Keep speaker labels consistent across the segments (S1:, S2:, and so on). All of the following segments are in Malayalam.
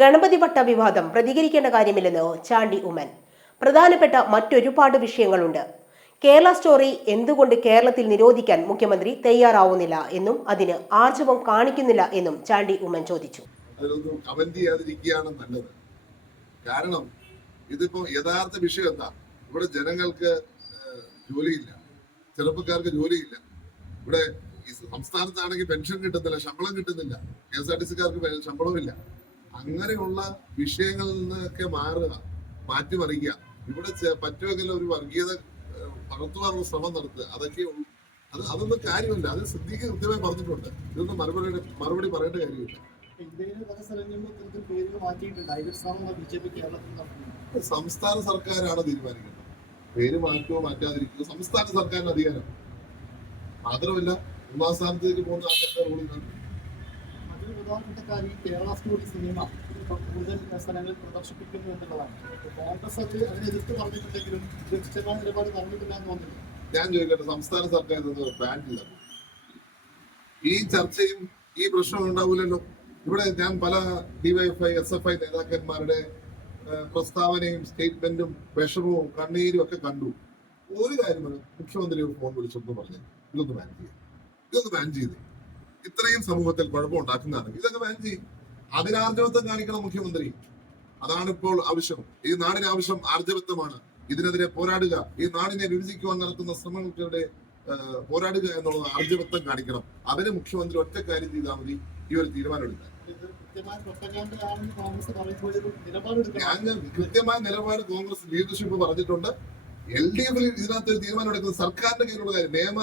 S1: ഗണപതി വട്ട വിവാദം പ്രതികരിക്കേണ്ട കാര്യമില്ലെന്ന് ചാണ്ടി ഉമൻ പ്രധാനപ്പെട്ട മറ്റൊരുപാട് വിഷയങ്ങളുണ്ട്. കേരള സ്റ്റോറി എന്തുകൊണ്ട് കേരളത്തിൽ നിരോധിക്കാൻ മുഖ്യമന്ത്രി തയ്യാറാവുന്നില്ല എന്നും അതിന് ആർജവം കാണിക്കുന്നില്ല എന്നും ചാണ്ടി ഉമ്മൻ ചോദിച്ചു.
S2: കമന്റ് നല്ലത്. കാരണം ഇതിപ്പോ യഥാർത്ഥ വിഷയം എന്താ? ഇവിടെ ജനങ്ങൾക്ക് ജോലിയില്ല. ചെറുപ്പക്കാർക്ക് ജോലിയില്ല. ഇവിടെ സംസ്ഥാനത്താണെങ്കിൽ പെൻഷൻ കിട്ടുന്നില്ല ശമ്പളം കിട്ടുന്നില്ല. കെ എസ് ആർ ടി സിക്കാർക്ക് ശമ്പളമില്ല. അങ്ങനെയുള്ള വിഷയങ്ങളിൽ നിന്നൊക്കെ മാറുക മാറ്റിമറിക്കുക ഇവിടെ പറ്റുമെങ്കിൽ ഒരു വർഗീയത വളർത്തുവാനുള്ള ശ്രമം നടത്തുക. അതൊക്കെ. അത് അതൊന്നും കാര്യമില്ല. അത് സിദ്ധിക്ക് കൃത്യമായി പറഞ്ഞിട്ടുണ്ട്. ഇതൊന്നും മറുപടി മറുപടി പറയേണ്ട കാര്യമില്ല. സംസ്ഥാന സർക്കാരാണ് തീരുമാനിക്കുന്നത് പേര് മാറ്റുമോ മാറ്റാതിരിക്കുക സംസ്ഥാന സർക്കാരിന് അധികാരം മാത്രമല്ല ഒന്നാം സ്ഥാനത്തേക്ക് പോകുന്ന ആൾക്കാരുടെ
S3: അതിന് പ്രധാനപ്പെട്ട കാര്യം കേരള സ്റ്റോറി സിനിമ ഇപ്പം കൂടുതൽ സ്ഥലങ്ങളിൽ പ്രദർശിപ്പിക്കുന്നു എന്നുള്ളതാണ്. കോൺഗ്രസ് അത് അതിനെ എതിർത്ത് പറഞ്ഞിട്ടുണ്ടെങ്കിലും വ്യക്തിപരമായ നിലപാട് പറഞ്ഞിട്ടില്ല എന്ന് തോന്നുന്നു
S2: ഞാൻ ചോദിക്കട്ടെ സംസ്ഥാന സർക്കാർ പ്ലാനില്ല ഈ ചർച്ചയും ഈ പ്രശ്നവും ഉണ്ടാവില്ലല്ലോ. ഇവിടെ ഞാൻ പല ഡിവൈഎഫ്ഐ എസ് എഫ് ഐ നേതാക്കന്മാരുടെ പ്രസ്താവനയും സ്റ്റേറ്റ്മെന്റും വിഷമവും കണ്ണീരും ഒക്കെ കണ്ടു. ഒരു കാര്യമാണ്. മുഖ്യമന്ത്രി ഫോൺ വിളിച്ചൊന്ന് പറഞ്ഞു. ഇതൊന്ന് ബാൻ ചെയ്യും. ഇതൊന്ന് ബാൻ ചെയ്ത്. ഇത്രയും സമൂഹത്തിൽ കുഴപ്പമുണ്ടാക്കുന്നതാണ് ഇതൊക്കെ ബാൻ ചെയ്യും. അതിനാർജവത്വം കാണിക്കണം മുഖ്യമന്ത്രി. അതാണ് ഇപ്പോൾ ആവശ്യം. ഈ നാടിന് ആവശ്യം ആർജവത്വമാണ് ഇതിനെതിരെ പോരാടുക. ഈ നാടിനെ വിഭജിക്കുവാൻ നടത്തുന്ന ശ്രമങ്ങൾക്കെതിരെ പോരാടുക എന്നുള്ളത് ആർജവത്വം കാണിക്കണം. അതിന് മുഖ്യമന്ത്രി ഒറ്റ കാര്യം ചെയ്താൽ മതി. ഈ ഒരു തീരുമാനം എടുക്കാൻ
S3: ഇത് കൃത്യമായ പ്രൊട്ടകാണ്ടാണെന്ന് കോൺഗ്രസ് പറയുമ്പോൾ ഒരു നിലപാടെടുക്കണം
S2: ഞാൻ കൃത്യമായ നിലപാട് കോൺഗ്രസ് ലീഡർഷിപ്പ് പറഞ്ഞിട്ടുണ്ട്. എൽ ഡി എഫിൽ ഇതിനകത്ത് തീരുമാനം എടുക്കുന്നത് സർക്കാരിന്റെ കയ്യിലുള്ള കാര്യം. നിയമ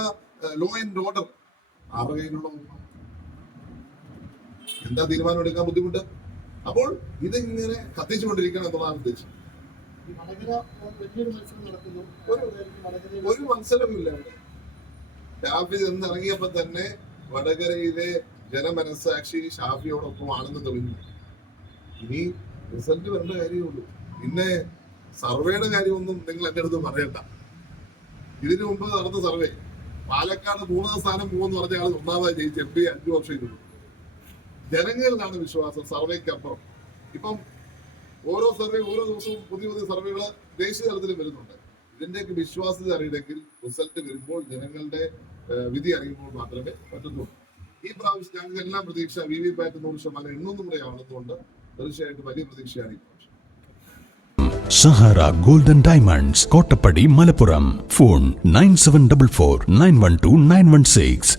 S2: ലോ ആൻഡ് ഓർഡർ ആരുടെ കയ്യിലുള്ള എന്താ തീരുമാനം എടുക്കാൻ ബുദ്ധിമുട്ട്? അപ്പോൾ ഇതിങ്ങനെ കത്തിച്ചുകൊണ്ടിരിക്കണം എന്നുള്ളതാണ് ഉദ്ദേശം. ഒരു- മത്സരമില്ല ഷാഫി എന്ന് ഇറങ്ങിയപ്പോ തന്നെ വടകരയിലെ ജനമനസാക്ഷി ഷാഫിയോടൊപ്പം ആണെന്ന് തെളിഞ്ഞു. ഇനി റിസൾട്ട് വരേണ്ട കാര്യമുള്ളൂ. പിന്നെ സർവേയുടെ കാര്യമൊന്നും നിങ്ങൾ എന്റെ അടുത്ത് പറയണ്ട. ഇതിനു മുമ്പ് നടന്ന സർവേ. പാലക്കാട് മൂന്നാം സ്ഥാനം പോകുമെന്ന് പറഞ്ഞ ആൾ ഒന്നാമതായി ജയിച്ചു എം പി അഞ്ചു വർഷം ഇരുന്നു. ജനങ്ങളിലാണ് വിശ്വാസം സർവേക്ക് അപ്പുറം. ഇപ്പം ഓരോ സർവേ ഓരോ ദിവസവും പുതിയ പുതിയ സർവേകൾ ദേശീയ തലത്തിൽ വരുന്നുണ്ട്. ഇതിന്റെയൊക്കെ വിശ്വാസ്യത അറിയണമെങ്കിൽ റിസൾട്ട് വരുമ്പോൾ ജനങ്ങളുടെ വിധി അറിയുമ്പോൾ മാത്രമേ പറ്റുന്നുള്ളൂ ഈ പ്രാവശ്യം ഞങ്ങൾക്ക് എല്ലാം പ്രതീക്ഷ വി വി പാറ്റ് നൂറ് ശതമാനം എണ്ണൊന്നും കൂടെ ആവുന്നതുകൊണ്ട് തീർച്ചയായിട്ടും വലിയ പ്രതീക്ഷയാണ് ഈ പ്രാവശ്യം.
S4: Sahara golden diamonds Kottappadi Malappuram. Phone nine seven double four nine one two nine one six.